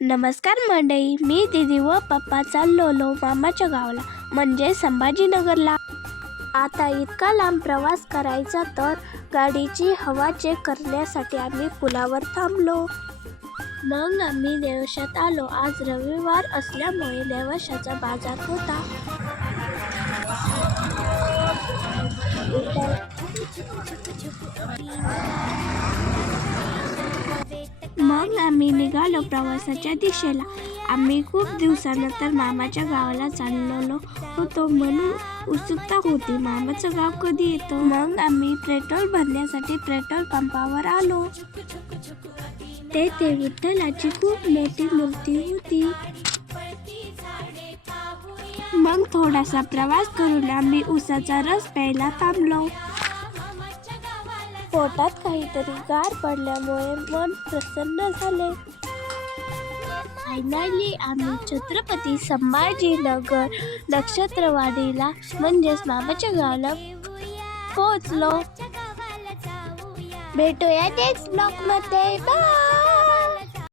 नमस्कार मंडळी, मी दीदी व पप्पा चाललो मामाच्या गावाला म्हणजे संभाजीनगरला. आता इतका लांब प्रवास करायचा तर गाडीची हवा चेक करण्यासाठी आम्ही पुलावर थांबलो. मग आम्ही नेवाशात आलो. आज रविवार असल्यामुळे नेवाशाचा बाजार होता. मग आम्ही निघालो प्रवासाच्या दिशेला. आम्ही खूप दिवसानंतर मामाच्या गावाला चाललेलो होतो म्हणून उत्सुकता होती, मामाचं गाव कधी येतं. मग आम्ही पेट्रोल भरण्यासाठी पेट्रोल पंपावर आलो. तेथे विठ्ठलाची खूप मोठी मूर्ती होती. मग थोडासा प्रवास करून आम्ही उसाचा रस प्यायला थांबलो. पोटात काहीतरी गार पडल्यामुळे मन प्रसन्न झाले. फायनली आम्ही छत्रपती संभाजीनगर नक्षत्रवाडीला म्हणजेच मामाच्या गावाला पोहोचलो. भेटूया नेक्स्ट ब्लॉग मध्ये. बाय.